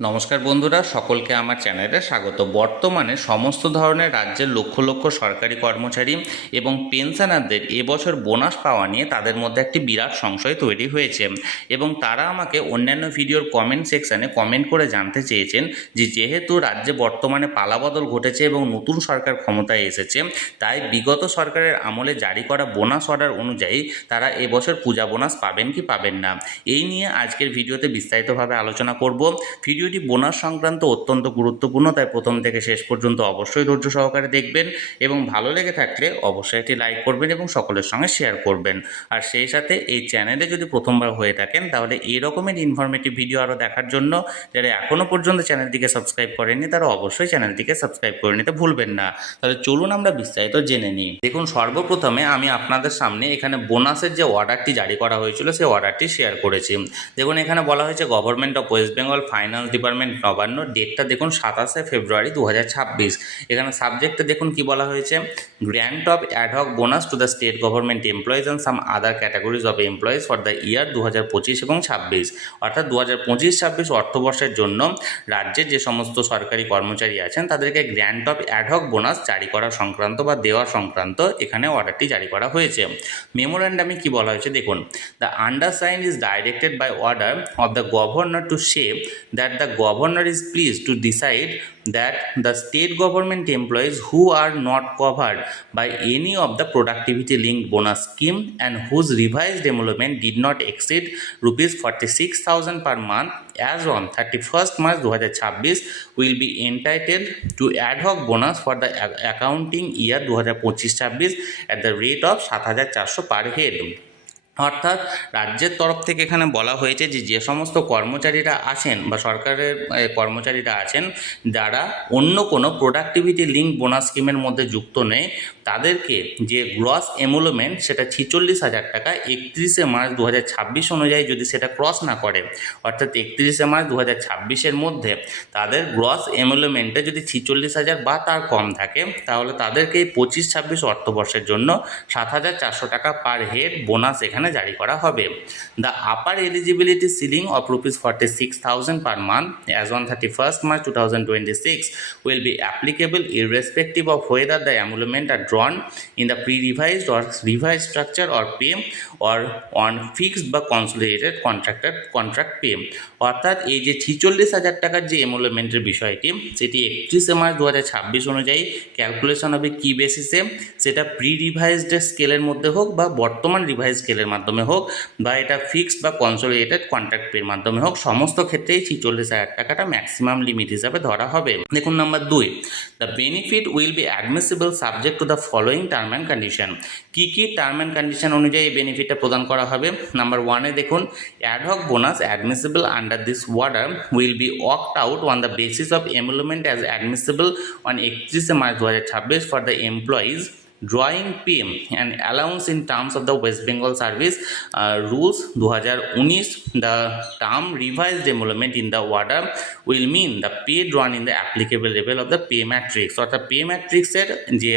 নমস্কার বন্ধুরা, সকলকে আমার চ্যানেলে স্বাগত। বর্তমানে সমস্ত ধরনের রাজ্যের লক্ষ লক্ষ সরকারি কর্মচারী এবং পেনশনারদের এবছর বোনাস পাওয়া নিয়ে তাদের মধ্যে একটি বিরাট সংশয় তৈরি হয়েছে এবং তারা আমাকে অন্যান্য ভিডিওর কমেন্ট সেকশানে কমেন্ট করে জানতে চেয়েছেন যে যেহেতু রাজ্যে বর্তমানে পালাবদল ঘটেছে এবং নতুন সরকার ক্ষমতায় এসেছে, তাই বিগত সরকারের আমলে জারি করা বোনাস অর্ডার অনুযায়ী তারা এবছর পূজা বোনাস পাবেন কি পাবেন না। এই নিয়ে আজকের ভিডিওতে বিস্তারিতভাবে আলোচনা করব। ভিডিওটি বোনাস সংক্রান্ত অত্যন্ত গুরুত্বপূর্ণ, তাই প্রথম থেকে শেষ পর্যন্ত অবশ্যই ধৈর্য সহকারে দেখবেন এবং ভালো লেগে থাকলে অবশ্যই একটি লাইক করবেন এবং সকলের সঙ্গে শেয়ার করবেন। আর সেই সাথে এই চ্যানেলে যদি প্রথমবার হয়ে থাকেন তাহলে এই রকমের ইনফরমেটিভ ভিডিও আরও দেখার জন্য যারা এখনও পর্যন্ত চ্যানেলটিকে সাবস্ক্রাইব করেননি তারা অবশ্যই চ্যানেলটিকে সাবস্ক্রাইব করে নিতে ভুলবেন না। তাহলে চলুন আমরা বিস্তারিত জেনে নিই। দেখুন, সর্বপ্রথমে আমি আপনাদের সামনে এখানে বোনাসের যে অর্ডারটি জারি করা হয়েছিল সেই অর্ডারটি শেয়ার করেছি। দেখুন, এখানে বলা হয়েছে government of West Bengal finance department Nabanna, ডেটটা দেখুন 27শে ফেব্রুয়ারি 2026। এখানে সাবজেক্টে দেখুন কি বলা হয়েছে, grant of ad hoc bonus to the state government employees and some other categories of employees for the year 2025 এবং 26। অর্থাৎ 2025-26 অর্থবর্ষের জন্য রাজ্যের যে সমস্ত সরকারি কর্মচারী আছেন তাদেরকে গ্র্যান্ট অফ অ্যাডহক বোনাস জারি করা সংক্রান্ত বা দেওয়া সংক্রান্ত এখানে অর্ডারটি জারি করা হয়েছে। মেমোরেন্ডামে কি বলা হয়েছে দেখুন, the undersigned is directed by order of the governor to say that the governor is pleased to decide that the state government employees who are not covered by any of the productivity linked bonus scheme and whose revised emolument did not exceed rupees 46,000 per month as on 31st March 2026 will be entitled to ad hoc bonus for the accounting year 2025-26 at the rate of 7,400 per head। অর্থাৎ রাজ্যের তরফ থেকে এখানে বলা হয়েছে যে যে সমস্ত কর্মচারীরা আছেন বা সরকারের কর্মচারীরা আছেন যারা অন্য কোনো প্রোডাক্টিভিটি লিঙ্ক বোনাস স্কিমের মধ্যে যুক্ত নেই, তাদেরকে যে গ্রস এমুলমেন্ট সেটা 46,000 টাকা 31শে মার্চ 2026 অনুযায়ী যদি সেটা ক্রস না করে, অর্থাৎ 31শে মার্চ 2026-এর মধ্যে তাদের গ্রস এমুলমেন্টে যদি 46,000 বা তার কম থাকে, তাহলে তাদেরকে এই 25-26 অর্থবর্ষের জন্য 7,400 টাকা পার হেড বোনাস এখানে জারি করা হবে। The upper eligibility ceiling of rupees 46,000 per month as on 31st March 2026 will be applicable irrespective of whether the emolument are drawn in the pre-revised or revised structure or pay or on fixed বা consolidated contract pay। অর্থাৎ এই যে 46,000 টাকার যে এমুলমেন্টের বিষয়টি, সেটি 31শে March 2026 অনুযায়ী calculation হবে কি বেসিসে, সেটা প্রি রিভাইজড স্কেলের মধ্যে হোক বা বর্তমান রিভাইজ স্কেলের মাধ্যমে হোক বা এটা ফিক্সড বা কনসোলিডেটেড কন্ট্রাক্ট পের মাধ্যমে হোক, সমস্ত ক্ষেত্রেই 46,000 টাকাটা ম্যাক্সিমাম লিমিট হিসাবে ধরা হবে। দেখুন number 2, the benefit will be admissible subject to the following term and condition. কী কী টার্ম অ্যান্ড কন্ডিশন অনুযায়ী এই বেনিফিটটা প্রদান করা হবে। নাম্বার 1-এ দেখুন, ad hoc bonus admissible under this order will be worked out on the basis of emolument as admissible on 31শে March 2026 for the employees drawing pay and allowance in terms of the West Bengal Service Rules 2019, the term revised emolument in the order will mean the pay drawn in the applicable level of the pay matrix, অর্থাৎ pay ম্যাট্রিক্সের যে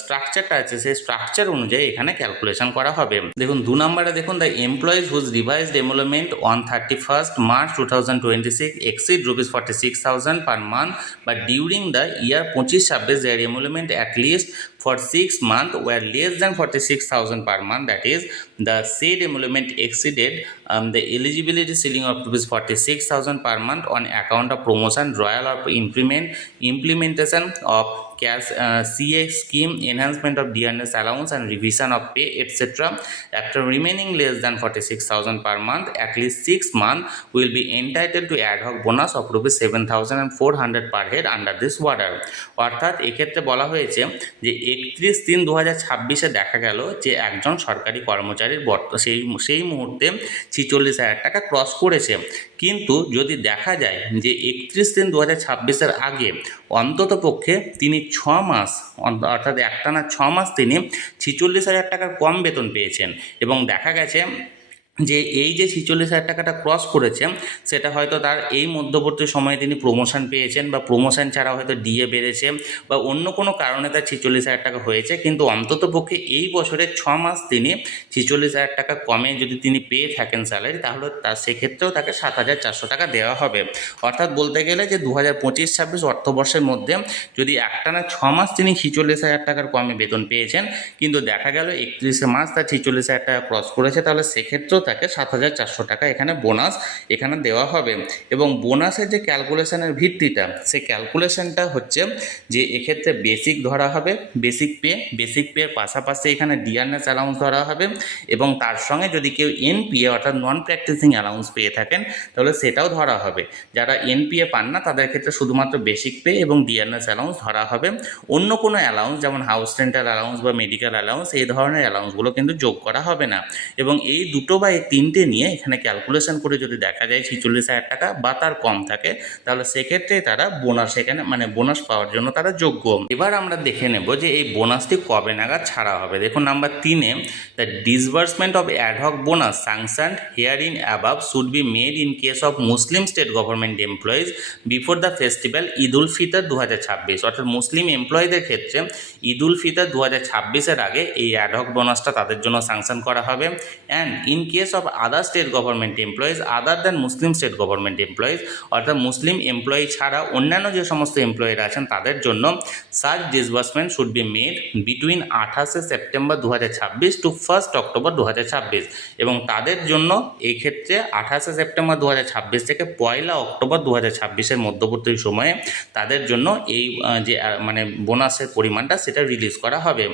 স্ট্রাকচারটা আছে সেই structure অনুযায়ী এখানে calculation করা হবে। দেখুন 2 নম্বরে দেখুন, the employees whose revised emolument on 31st March 2026 exceed rupees 46,000 per month but during the year 25-26 their emolument at least for 6 months were less than 46,000 per month, that is the said emolument exceeded the eligibility ceiling of rupees 46,000 per month on account of promotion, royal or implementation of CA scheme, enhancement of dearness allowance and revision of pay etc. After remaining less than 46,000 per month, at least 6 months will be entitled to ad hoc bonus of rupees 7,400 per head under this order। অর্থাৎ এক্ষেত্রে বলা হয়েছে যে 31/3/2026-এ দেখা গেল যে একজন সরকারি কর্মচারীর সেই মুহূর্তে 46,000 টাকা ক্রস করেছে, কিন্তু যদি দেখা যায় যে 31/3/2026-এর আগে অন্তত পক্ষে তিনি 6 মাস অর্থাৎ একটানা 6 মাস তিনি 46,000 টাকার কম বেতন পেয়েছেন এবং দেখা গেছে যে এই যে 46,000 টাকাটা ক্রস করেছে সেটা হয়তো তার এই মধ্যবর্তী সময়ে তিনি প্রমোশন পেয়েছেন, বা প্রমোশন ছাড়াও হয়তো ডিএ বেড়েছে, বা অন্য কোনো কারণে তার 46,000 টাকা হয়েছে, কিন্তু অন্ততপক্ষে এই বছরের 6 মাস তিনি 46,000 টাকা কমে যদি তিনি পেয়ে থাকেন স্যালারি, তাহলে তার সেক্ষেত্রেও তাকে 7,400 টাকা দেওয়া হবে। অর্থাৎ বলতে গেলে যে 2025-26 অর্থবর্ষের মধ্যে যদি একটানা 6 মাস তিনি 46,000 টাকার কমে বেতন পেয়েছেন, কিন্তু দেখা গেল 31শে মার্চ তার 46,000 টাকা ক্রস করেছে, তাহলে সেক্ষেত্রেও তাকে 7,400 টাকা এখানে বোনাস এখানে দেওয়া হবে। এবং বোনাসের যে ক্যালকুলেশনের ভিত্তিটা, সেই ক্যালকুলেশনটা হচ্ছে যে এক্ষেত্রে বেসিক ধরা হবে, বেসিক পের পাশাপাশি এখানে ডিআরএস অ্যালাউন্স ধরা হবে, এবং তার সঙ্গে যদি কেউ এনপিএ অর্থাৎ নন প্র্যাকটিসিং অ্যালাউন্স পেয়ে থাকেন তাহলে সেটাও ধরা হবে। যারা এনপিএ পান না তাদের ক্ষেত্রে শুধুমাত্র বেসিক পে এবং ডিআরএস অ্যালাউন্স ধরা হবে। অন্য কোনো অ্যালাউন্স যেমন হাউস রেন্টাল অ্যালাউন্স বা মেডিকেল অ্যালাউন্স এই ধরনের অ্যালাউন্সগুলো কিন্তু যোগ করা হবে না। এবং এই দুটো বা এই তিনটে নিয়ে এখানে ক্যালকুলেশন করে যদি দেখা যায় 46,000 টাকা বা তার কম থাকে, তাহলে সেক্ষেত্রে তারা বোনাস এখানে বোনাস পাওয়ার জন্য তারা যোগ্য। এবার আমরা দেখে নেব যে এই বোনাসটি কবে নাগাদ ছাড়া হবে। দেখুন নাম্বার 3-এ, the disbursement of ad hoc bonus sanctioned here in above should be made in case of Muslim state government employees before the festival Eid ul Fitr 2026। অর্থাৎ মুসলিম এমপ্লয়ীদের ক্ষেত্রে ঈদ উল ফিতর 2026-এর আগে এই অ্যাডহক বোনাসটা তাদের জন্য স্যাংশন করা হবে। And in case of other state government employees other than Muslim state government employees, অর্থাৎ মুসলিম employee ছাড়া অন্যান্য যে সমস্ত এমপ্লয়িরা আছেন তাদের জন্য such disbursement should be made between 28শে সেপ্টেম্বর 2026 টু 1 অক্টোবর 2026। এবং তাদের জন্য এই ক্ষেত্রে 28শে সেপ্টেম্বর 2026 থেকে 1 অক্টোবর 2026-এর মধ্যবর্তী সময়ে তাদের জন্য এই যে বোনাসের পরিমাণটা সেটা রিলিজ করা হবে।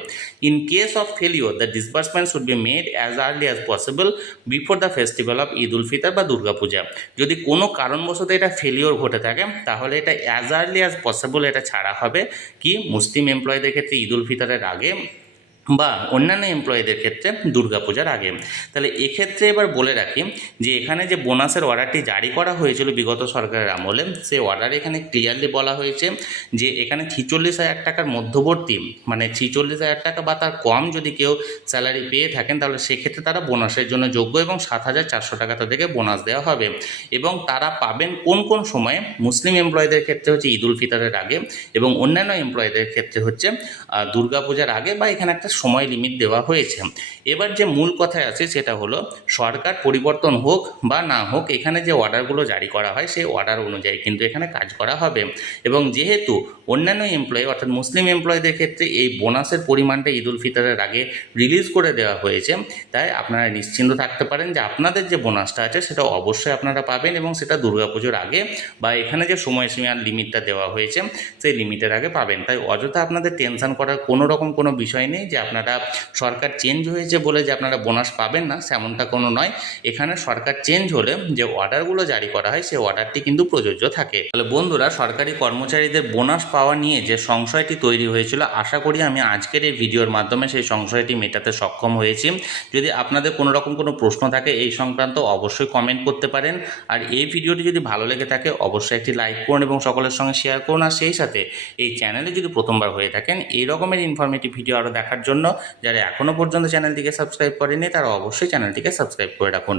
In case of failure the disbursement should be made as early as possible before the festival of Eid ul Fitr বা দুর্গাপূজা। যদি কোনো কারণবশত এটা ফেলিওর ঘটে থাকে তাহলে এটা অ্যাজ আর্লি অ্যাজ পসিবল এটা ছাড়া হবে কি মুসলিম এমপ্লয়ীদের ক্ষেত্রে ঈদ উল ফিতরের আগে, বা অন্যান্য এমপ্লয়ীদের ক্ষেত্রে দুর্গাপূজার আগে। তাহলে এক্ষেত্রে এবার বলে রাখি যে এখানে যে বোনাসের অর্ডারটি জারি করা হয়েছিল বিগত সরকারের আমলে, সেই অর্ডারে এখানে ক্লিয়ারলি বলা হয়েছে যে এখানে 46,000 টাকার মধ্যবর্তী 46,000 টাকা বা তার কম যদি কেউ স্যালারি পেয়ে থাকেন তাহলে সেক্ষেত্রে তারা বোনাসের জন্য যোগ্য, এবং 7,400 টাকা তাদেরকে বোনাস দেওয়া হবে। এবং তারা পাবেন কোন কোন সময়ে, মুসলিম এমপ্লয়ীদের ক্ষেত্রে হচ্ছে ঈদ উল ফিতরের আগে, এবং অন্যান্য এমপ্লয়ীদের ক্ষেত্রে হচ্ছে দুর্গাপূজার আগে, বা এখানে একটা সময় লিমিট দেওয়া হয়েছে। এবার যে মূল কথায় আছে সেটা হলো সরকার পরিবর্তন হোক বা না হোক, এখানে যে অর্ডারগুলো জারি করা হয় সেই অর্ডার অনুযায়ী কিন্তু এখানে কাজ করা হবে। এবং যেহেতু অন্যান্য এমপ্লয়ি অর্থাৎ মুসলিম এমপ্লয়ীদের ক্ষেত্রে এই বোনাসের পরিমাণটা ঈদ উল ফিতরের আগে রিলিজ করে দেওয়া হয়েছে, তাই আপনারা নিশ্চিন্ত থাকতে পারেন যে আপনাদের যে বোনাসটা আছে সেটা অবশ্যই আপনারা পাবেন, এবং সেটা দুর্গাপুজোর আগে বা এখানে যে সময়সীমার লিমিটটা দেওয়া হয়েছে সেই লিমিটের আগে পাবেন। তাই অযথা আপনাদের টেনশন করার কোনো রকম কোনো বিষয় নেই যে আপনারা সরকার চেঞ্জ হয়েছে বলে যে আপনারা বোনাস পাবেন না, সেমনটা কোনো নয়। এখানে সরকার চেঞ্জ হলে যে অর্ডারগুলো জারি করা হয় সেই অর্ডারটি কিন্তু প্রযোজ্য থাকে। তাহলে বন্ধুরা, সরকারি কর্মচারীদের বোনাস পাওয়া নিয়ে যে সংশয়টি তৈরি হয়েছিল, আশা করি আমি আজকের এই ভিডিওর মাধ্যমে সেই সংশয়টি মেটাতে সক্ষম হয়েছি। যদি আপনাদের কোনো রকম কোনো প্রশ্ন থাকে এই সংক্রান্ত অবশ্যই কমেন্ট করতে পারেন। আর এই ভিডিওটি যদি ভালো লেগে থাকে অবশ্যই একটি লাইক করুন এবং সকলের সঙ্গে শেয়ার করুন। আর সেই সাথে এই চ্যানেলে যদি প্রথমবার হয়ে থাকেন এই রকমের ইনফরমেটিভ ভিডিও আরও দেখার জন্য যারা এখনও পর্যন্ত চ্যানেলটিকে সাবস্ক্রাইব করেনি তারা অবশ্যই চ্যানেলটিকে সাবস্ক্রাইব করে রাখুন।